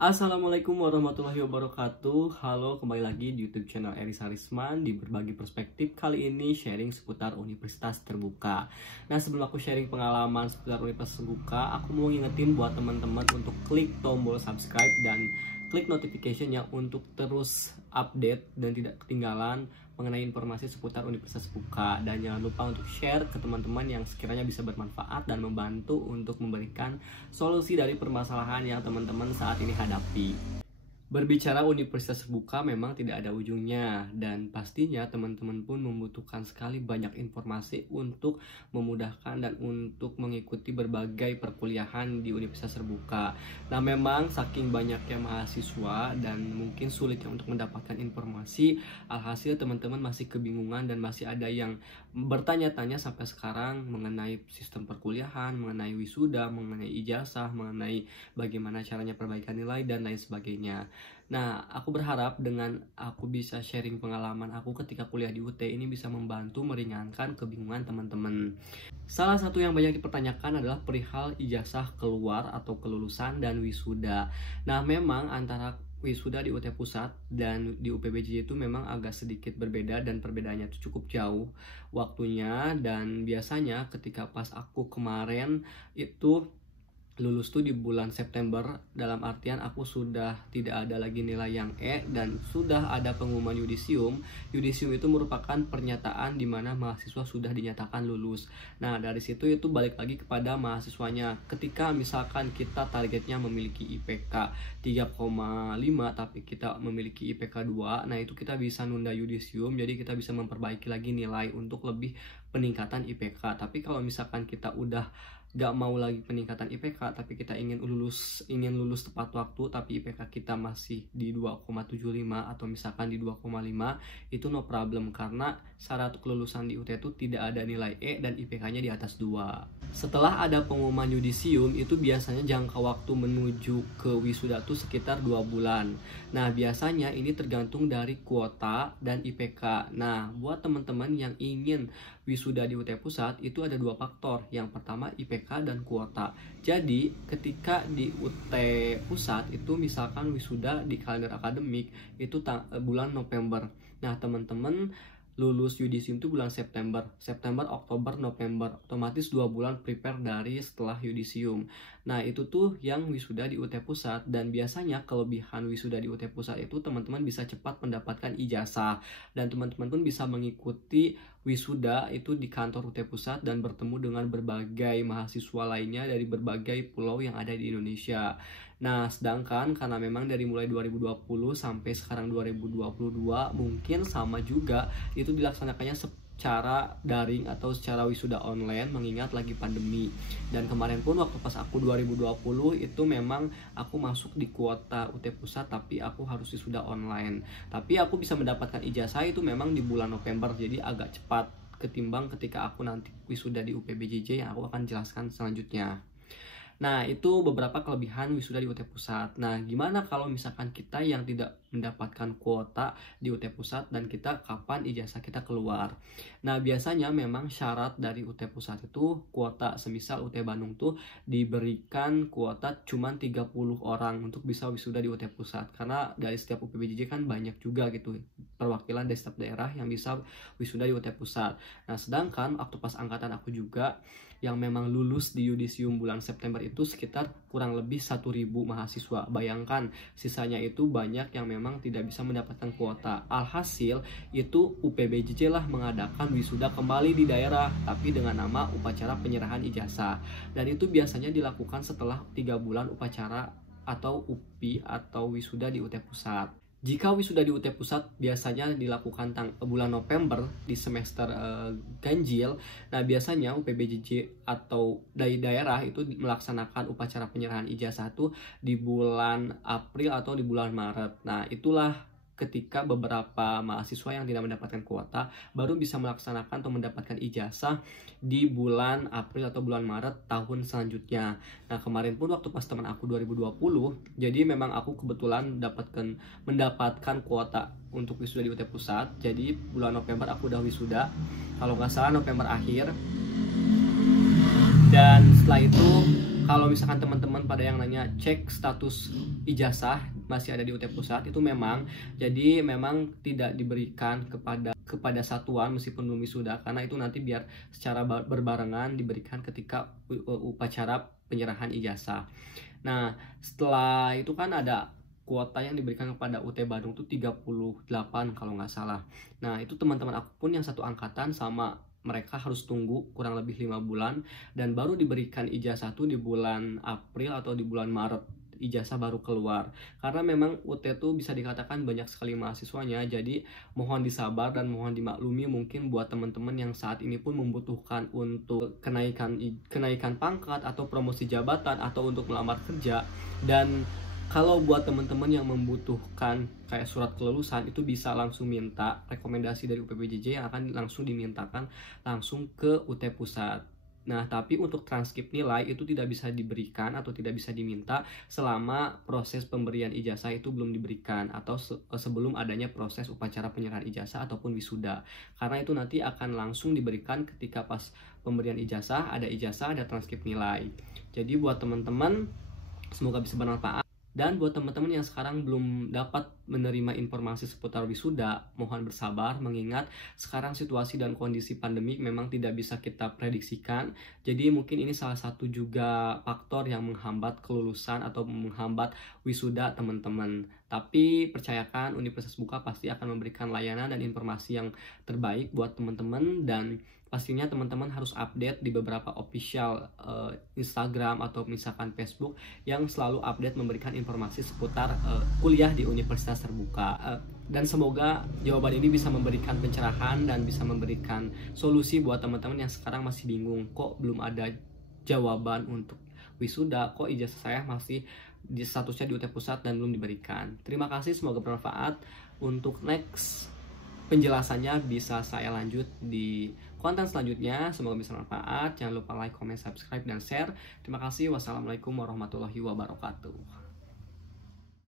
Assalamualaikum warahmatullahi wabarakatuh. Halo, kembali lagi di YouTube channel Eris Harisman di berbagi perspektif. Kali ini sharing seputar Universitas Terbuka. Nah, sebelum aku sharing pengalaman seputar Universitas Terbuka, aku mau ngingetin buat teman-teman untuk klik tombol subscribe dan klik notification-nya untuk terus update dan tidak ketinggalan mengenai informasi seputar Universitas Terbuka. Dan jangan lupa untuk share ke teman-teman yang sekiranya bisa bermanfaat dan membantu untuk memberikan solusi dari permasalahan yang teman-teman saat ini hadapi. Berbicara Universitas Terbuka memang tidak ada ujungnya, dan pastinya teman-teman pun membutuhkan sekali banyak informasi untuk memudahkan dan untuk mengikuti berbagai perkuliahan di Universitas Terbuka. Nah, memang saking banyaknya mahasiswa dan mungkin sulitnya untuk mendapatkan informasi, alhasil teman-teman masih kebingungan dan masih ada yang bertanya-tanya sampai sekarang mengenai sistem perkuliahan, mengenai wisuda, mengenai ijazah, mengenai bagaimana caranya perbaikan nilai dan lain sebagainya. Nah, aku berharap dengan aku bisa sharing pengalaman aku ketika kuliah di UT ini bisa membantu meringankan kebingungan teman-teman. Salah satu yang banyak dipertanyakan adalah perihal ijazah keluar atau kelulusan dan wisuda. Nah, memang antara wisuda di UT Pusat dan di UPBJ itu memang agak sedikit berbeda, dan perbedaannya itu cukup jauh waktunya. Dan biasanya ketika pas aku kemarin itu lulus tuh di bulan September, dalam artian aku sudah tidak ada lagi nilai yang E dan sudah ada pengumuman yudisium. Yudisium itu merupakan pernyataan di mana mahasiswa sudah dinyatakan lulus. Nah, dari situ itu balik lagi kepada mahasiswanya. Ketika misalkan kita targetnya memiliki IPK 3,5 tapi kita memiliki IPK 2, nah itu kita bisa nunda yudisium, jadi kita bisa memperbaiki lagi nilai untuk lebih peningkatan IPK. Tapi kalau misalkan kita udah gak mau lagi peningkatan IPK tapi kita ingin lulus tepat waktu tapi IPK kita masih di 2,75 atau misalkan di 2,5, itu no problem karena syarat kelulusan di UT itu tidak ada nilai E dan IPK-nya di atas 2. Setelah ada pengumuman yudisium itu biasanya jangka waktu menuju ke wisuda itu sekitar 2 bulan. Nah, biasanya ini tergantung dari kuota dan IPK. Nah, buat teman-teman yang ingin wisuda di UT Pusat itu ada dua faktor. Yang pertama IPK dan kuota. Jadi ketika di UT Pusat itu misalkan wisuda di kalender akademik itu bulan November. Nah, teman-teman lulus yudisium itu bulan September, Oktober, November, otomatis 2 bulan prepare dari setelah yudisium. Nah, itu tuh yang wisuda di UT Pusat, dan biasanya kelebihan wisuda di UT Pusat itu teman-teman bisa cepat mendapatkan ijazah, dan teman-teman pun bisa mengikuti wisuda itu di kantor UT Pusat dan bertemu dengan berbagai mahasiswa lainnya dari berbagai pulau yang ada di Indonesia. Nah, sedangkan karena memang dari mulai 2020 sampai sekarang 2022 mungkin sama juga itu dilaksanakannya secara daring atau secara wisuda online mengingat lagi pandemi. Dan kemarin pun waktu pas aku 2020 itu memang aku masuk di kuota UT Pusat tapi aku harus wisuda online. Tapi aku bisa mendapatkan ijazah itu memang di bulan November, jadi agak cepat ketimbang ketika aku nanti wisuda di UPBJJ yang aku akan jelaskan selanjutnya. Nah, itu beberapa kelebihan wisuda di UT Pusat. Nah, gimana kalau misalkan kita yang tidak mendapatkan kuota di UT Pusat dan kita kapan ijazah kita keluar? Nah, biasanya memang syarat dari UT Pusat itu kuota, semisal UT Bandung tuh diberikan kuota cuma 30 orang untuk bisa wisuda di UT Pusat. Karena dari setiap UPBJJ kan banyak juga gitu perwakilan dari setiap daerah yang bisa wisuda di UT Pusat. Nah, sedangkan waktu pas angkatan aku juga yang memang lulus di yudisium bulan September itu sekitar kurang lebih 1.000 mahasiswa. Bayangkan, sisanya itu banyak yang memang tidak bisa mendapatkan kuota. Alhasil, itu UPBJJ lah mengadakan wisuda kembali di daerah, tapi dengan nama upacara penyerahan ijazah. Dan itu biasanya dilakukan setelah 3 bulan upacara atau UPI atau wisuda di UT Pusat. Jika wisuda di UT Pusat biasanya dilakukan bulan November di semester ganjil, nah biasanya UPBJJ atau dari daerah itu melaksanakan upacara penyerahan ijazah itu di bulan April atau di bulan Maret. Nah, itulah ketika beberapa mahasiswa yang tidak mendapatkan kuota baru bisa melaksanakan atau mendapatkan ijazah di bulan April atau bulan Maret tahun selanjutnya. Nah, kemarin pun waktu pas teman aku 2020, jadi memang aku kebetulan mendapatkan kuota untuk wisuda di UT Pusat. Jadi bulan November aku udah wisuda, kalau nggak salah November akhir. Dan setelah itu Kalau misalkan teman-teman pada yang nanya cek status ijazah masih ada di UT Pusat, itu memang jadi memang tidak diberikan kepada satuan meskipun belum wisuda, karena itu nanti biar secara berbarengan diberikan ketika upacara penyerahan ijazah. Nah, setelah itu kan ada kuota yang diberikan kepada UT Bandung tuh 38 kalau nggak salah. Nah, itu teman-teman aku pun yang satu angkatan sama mereka harus tunggu kurang lebih 5 bulan dan baru diberikan ijazah tuh di bulan April atau di bulan Maret ijazah baru keluar. Karena memang UT tuh bisa dikatakan banyak sekali mahasiswanya, jadi mohon disabar dan mohon dimaklumi mungkin buat teman-teman yang saat ini pun membutuhkan untuk kenaikan pangkat atau promosi jabatan atau untuk melamar kerja. Dan kalau buat teman-teman yang membutuhkan kayak surat kelulusan, itu bisa langsung minta rekomendasi dari UPPJJ yang akan langsung dimintakan langsung ke UT Pusat. Nah, tapi untuk transkrip nilai itu tidak bisa diberikan atau tidak bisa diminta selama proses pemberian ijazah itu belum diberikan atau sebelum adanya proses upacara penyerahan ijazah ataupun wisuda. Karena itu nanti akan langsung diberikan ketika pas pemberian ijazah, ada transkrip nilai. Jadi buat teman-teman semoga bisa bermanfaat. Dan buat teman-teman yang sekarang belum dapat menerima informasi seputar wisuda, mohon bersabar mengingat sekarang situasi dan kondisi pandemik memang tidak bisa kita prediksikan. Jadi mungkin ini salah satu juga faktor yang menghambat kelulusan atau menghambat wisuda teman-teman. Tapi percayakan Universitas Buka pasti akan memberikan layanan dan informasi yang terbaik buat teman-teman, dan pastinya teman-teman harus update di beberapa official Instagram atau misalkan Facebook yang selalu update memberikan informasi seputar kuliah di Universitas Terbuka. Dan semoga jawaban ini bisa memberikan pencerahan dan bisa memberikan solusi buat teman-teman yang sekarang masih bingung, kok belum ada jawaban untuk wisuda, kok ijazah saya masih di statusnya di UT Pusat dan belum diberikan. Terima kasih, semoga bermanfaat. Untuk next penjelasannya bisa saya lanjut di konten selanjutnya. Semoga bisa bermanfaat. Jangan lupa like, comment, subscribe, dan share. Terima kasih. Wassalamualaikum warahmatullahi wabarakatuh.